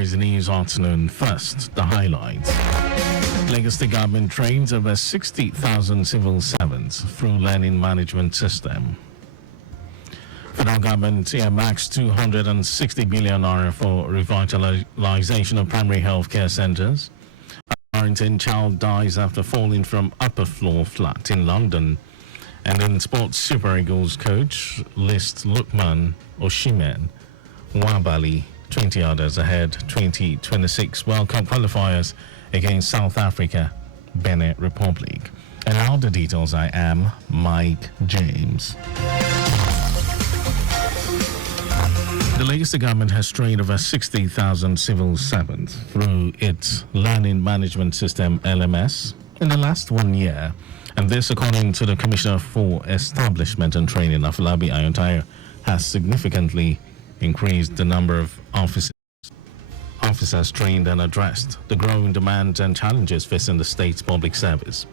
is news afternoon. First, the highlights. Lagos State government trains over 60,000 civil servants through learning management system. Federal government earmarks 260 billion naira for revitalization of primary health care centers. A parenting child dies after falling from upper floor flat in London. And in sports, Super Eagles coach lists Lukman Oshimen Wabali 20 others ahead 2026 World Cup qualifiers against South Africa, Benin Republic. And now the details. I am Mike James. The Lagos government has trained over 60,000 civil servants through its learning management system LMS in the last 1 year. And this, according to the Commissioner for Establishment and Training, Afolabi Ayontayo, has significantly increased the number of officers trained and addressed the growing demands and challenges facing the state's public service.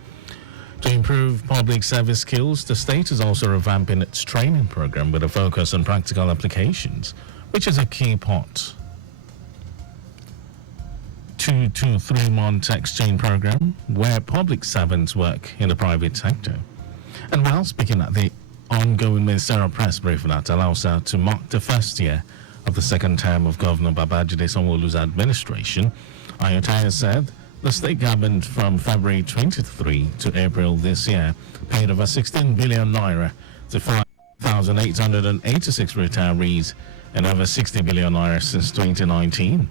To improve public service skills, the state is also revamping its training program with a focus on practical applications, which is a key part. 2 to 3 month exchange program where public servants work in the private sector. And while speaking at the ongoing ministerial press briefing at Alausa to mark the first year of the second term of Governor Babajide Sanwo-Olu's administration, Ayotaya said the state government from February 23 to April this year paid over 16 billion naira to 5,886 retirees and over 60 billion naira since 2019.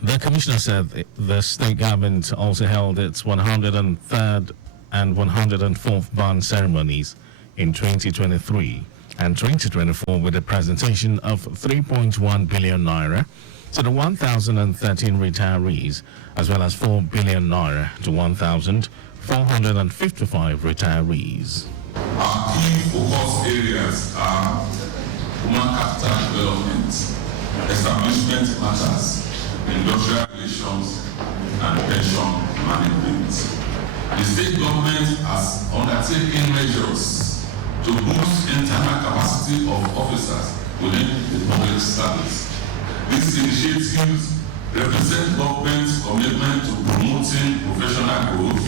The commissioner said the state government also held its 103rd and 104th band ceremonies in 2023 and 2024 with a presentation of 3.1 billion naira to the 1,013 retirees, as well as 4 billion naira to 1,455 retirees. Our key focus areas are human capital development, establishment matters, industrial relations, and pension management. The state government has undertaken measures to boost internal capacity of officers within the public service. These initiatives represent government's commitment to promoting professional growth,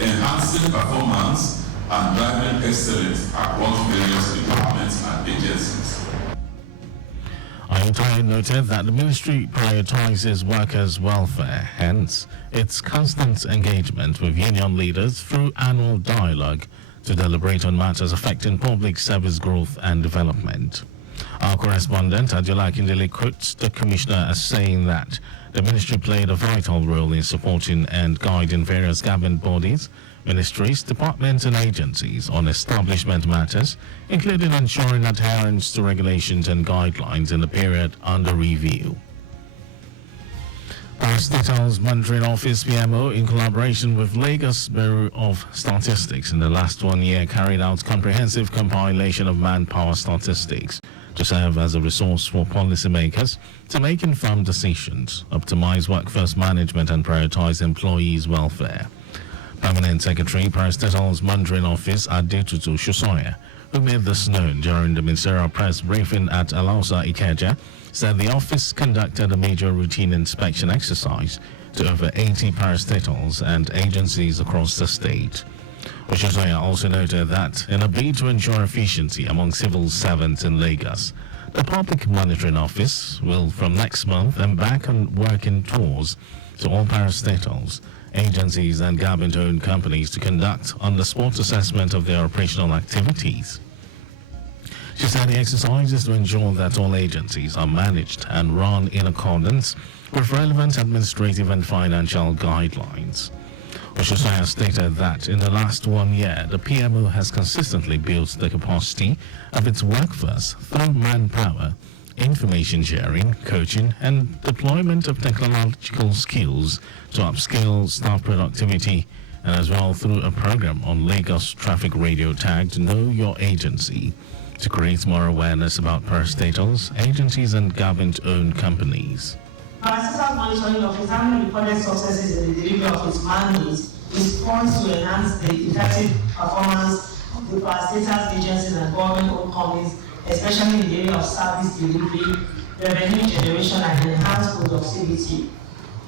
enhancing performance, and driving excellence across various departments and agencies. Ayotaya noted that the ministry prioritizes workers' welfare, hence its constant engagement with union leaders through annual dialogue to deliberate on matters affecting public service growth and development. Our correspondent, Adjola Akindele, quotes the commissioner as saying that the ministry played a vital role in supporting and guiding various government bodies, ministries, departments and agencies on establishment matters, including ensuring adherence to regulations and guidelines in the period under review. Parastatal's Monitoring Office PMO, in collaboration with Lagos Bureau of Statistics, in the last 1 year carried out comprehensive compilation of manpower statistics to serve as a resource for policymakers to make informed decisions, optimize workforce management and prioritize employees' welfare. Permanent Secretary, Parastatal's Monitoring Office, Adetutu Shosoya, who made this known during the ministerial press briefing at Alausa Ikeja, said the office conducted a major routine inspection exercise to over 80 parastatals and agencies across the state. Oshosoya also noted that in a bid to ensure efficiency among civil servants in Lagos, the Public Monitoring Office will from next month embark on working tours to all parastatals, agencies and government-owned companies to conduct on-the-spot assessment of their operational activities. She said the exercise is to ensure that all agencies are managed and run in accordance with relevant administrative and financial guidelines. Oshosoya stated that in the last 1 year, the PMO has consistently built the capacity of its workforce through manpower, information sharing, coaching, and deployment of technological skills to upskill staff productivity, and as well through a program on Lagos traffic radio tagged Know Your Agency to create more awareness about parastatals, agencies, and government-owned companies. Parastatal Monitoring Office, having recorded successes in the delivery of its mandates, is poised to enhance the effective performance of the parastatals agencies and government-owned companies, especially in the area of service delivery, revenue generation, and enhanced productivity.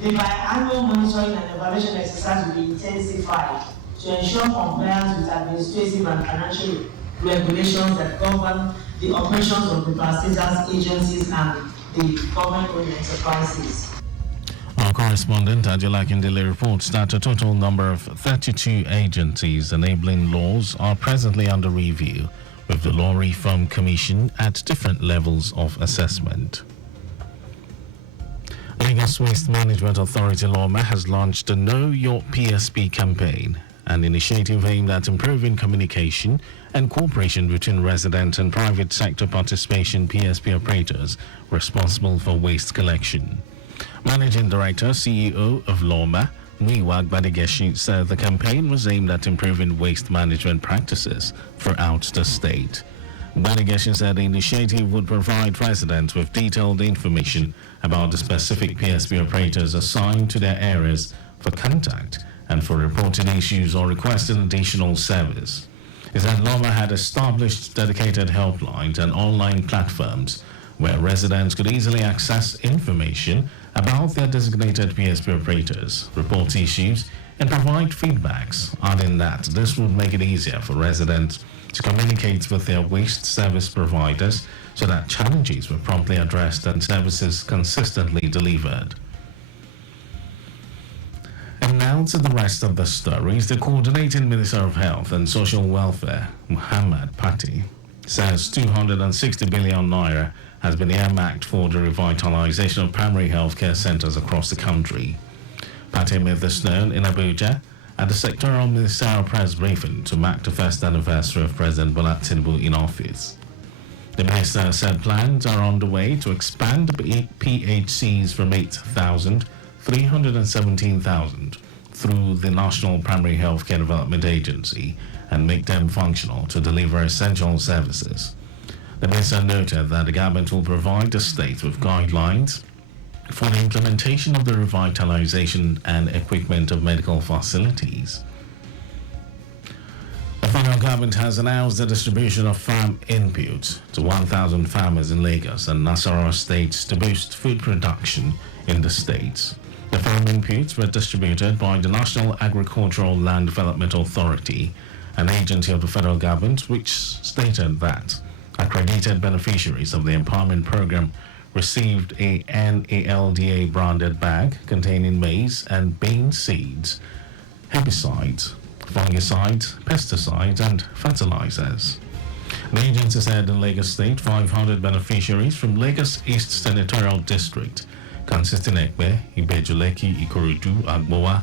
The biannual monitoring and evaluation exercise will be intensified to ensure compliance with administrative and financial regulations that govern the operations of the parastatals agencies and the government-owned enterprises. Our correspondent Ajula Kindele reports that a total number of 32 agencies enabling laws are presently under review, with the Law Reform Commission at different levels of assessment. Lagos Waste Management Authority LOMA has launched the Know Your PSP campaign, an initiative aimed at improving communication and cooperation between resident and private sector participation PSP operators responsible for waste collection. Managing Director, CEO of LOMA, Muyiwa Gbadegesi, said the campaign was aimed at improving waste management practices throughout the state. Gbadegesi said the initiative would provide residents with detailed information about the specific PSP operators assigned to their areas for contact and for reporting issues or requesting additional service. He said LOMA had established dedicated helplines and online platforms where residents could easily access information about their designated PSP operators, report issues, and provide feedbacks, adding that this would make it easier for residents to communicate with their waste service providers so that challenges were promptly addressed and services consistently delivered. And now to the rest of the stories. The Coordinating Minister of Health and Social Welfare, Muhammad Pati, says 260 billion naira has been earmarked for the revitalization of primary healthcare centers across the country. Pati made this known in Abuja at the sectoral ministerial press briefing to mark the first anniversary of President Bola Tinubu in office. The minister said plans are on the way to expand the PHCs from 8,000 to 317,000 through the National Primary Healthcare Development Agency and make them functional to deliver essential services. The minister noted that the government will provide the state with guidelines for the implementation of the revitalization and equipment of medical facilities. The federal government has announced the distribution of farm inputs to 1,000 farmers in Lagos and Nasarawa states to boost food production in the states. The farm inputs were distributed by the National Agricultural Land Development Authority, an agency of the federal government, which stated that accredited beneficiaries of the empowerment program received a NALDA branded bag containing maize and bean seeds, herbicides, fungicides, pesticides, and fertilizers. The agency said in Lagos State, 500 beneficiaries from Lagos East Senatorial District, consisting Ekpe, Ibejuleki, Ikorodu, Agbowa,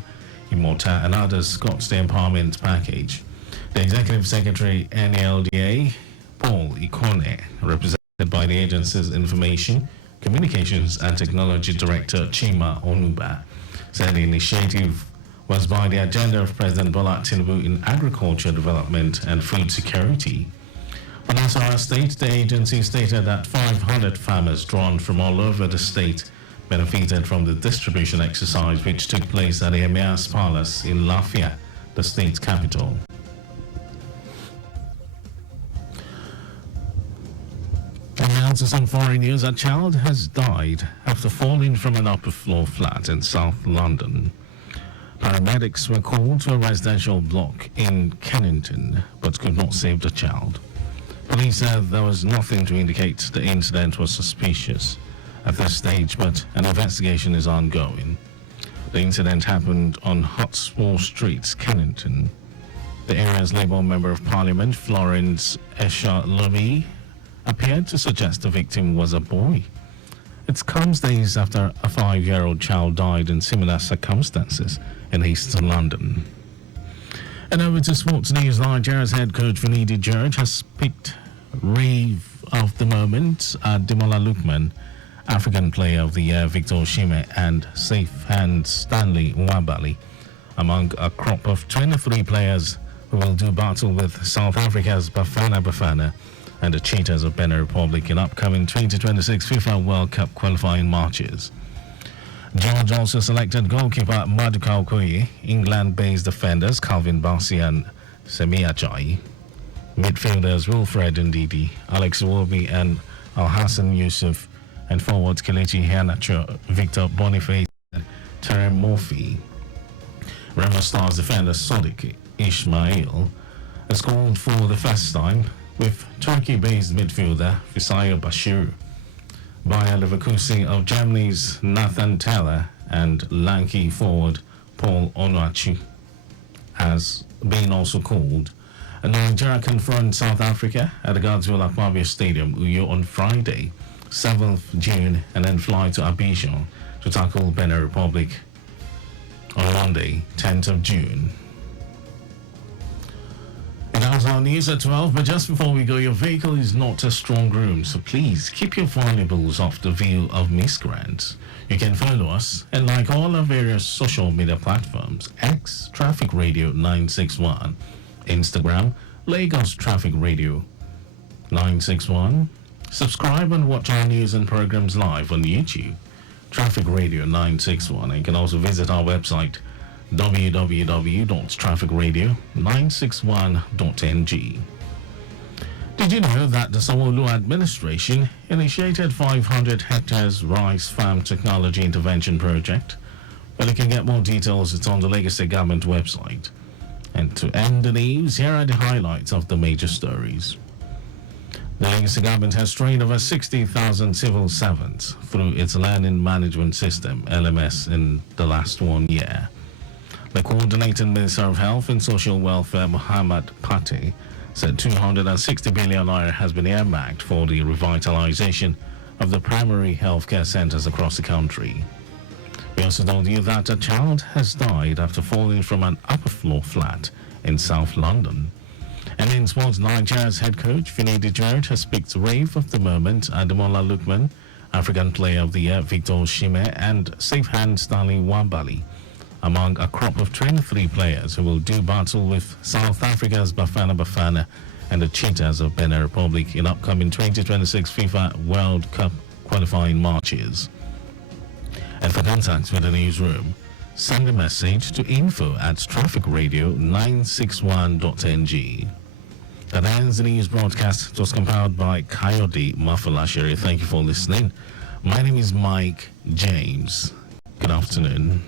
Imota, and others, got the empowerment package. The Executive Secretary, NALDA, Paul Ikone, represented by the agency's Information, Communications and Technology Director, Chima Onuba, said the initiative was by the agenda of President Bola Tinubu in agriculture development and food security. For Nasarawa State, the agency stated that 500 farmers drawn from all over the state benefited from the distribution exercise, which took place at the Emir's Palace in Lafia, the state capital. And now to some foreign news. A child has died after falling from an upper floor flat in South London. Paramedics were called to a residential block in Kennington, but could not save the child. Police said there was nothing to indicate the incident was suspicious at this stage, but an investigation is ongoing. The incident happened on Hotspur Street, Kennington. The area's Labour Member of Parliament, Florence Esha-Lomi, appeared to suggest the victim was a boy. It comes days after a 5-year-old child died in similar circumstances in East London. And over to sports news. Nigeria's head coach Finidi George has picked rave of the moment Demola Lookman, African Player of the Year Victor Osimhen, and safe hand Stanley Nwabali among a crop of 23 players who will do battle with South Africa's Bafana Bafana and the Cheetahs of Benin Republic in upcoming 2026 FIFA World Cup qualifying matches. George also selected goalkeeper Maduka Okoye, England-based defenders Calvin Bassey and Semi Ajayi, midfielders Wilfred Ndidi, Alex Iwobi and Alhassan Yusuf, and forwards Kelechi Iheanacho, Victor Boniface, and Terem Murphy. Remo Stars defender Sadiq Ismail has scored for the first time with Turkey-based midfielder Fisayo Bashir. Bayer Leverkusen of Germany's Nathan Teller and lanky forward Paul Onuachu has been also called. Nigeria confront South Africa at the Godswill Akpabio Stadium, Uyo, on Friday, 7th June, and then fly to Abidjan to tackle Benin Republic on Monday, 10th of June. And that's our news at 12, but just before we go, your vehicle is not a strong room, so please keep your valuables off the view of miscreants. You can follow us and like all our various social media platforms: X, Traffic Radio 961, Instagram, Lagos Traffic Radio 961. Subscribe and watch our news and programs live on YouTube, Traffic Radio 961. And you can also visit our website, www.trafficradio961.ng. Did you know that the Sanwo-Olu administration initiated 500 hectares rice farm technology intervention project? Well, you can get more details. It's on the Lagos State Government website. And to end the news, here are the highlights of the major stories. The Lagos State Government has trained over 60,000 civil servants through its Learning Management System, LMS, in the last 1 year. The Coordinating Minister of Health and Social Welfare, Muhammad Pate, said 260 billion naira has been earmarked for the revitalization of the primary healthcare centers across the country. We also told you that a child has died after falling from an upper floor flat in South London. And in sports, Nigeria's head coach, Finidi George, has picked rave of the moment Ademola Lookman, African Player of the Year Victor Osimhen, and safe hand Stanley Nwabali among a crop of 23 players who will do battle with South Africa's Bafana Bafana and the Cheetahs of Benin Republic in upcoming 2026 FIFA World Cup qualifying matches. And for contacts with the newsroom, send a message to info@trafficradio961.ng. That ends the news broadcast. It was compiled by Kayode Mafalashere. Thank you for listening. My name is Mike James. Good afternoon.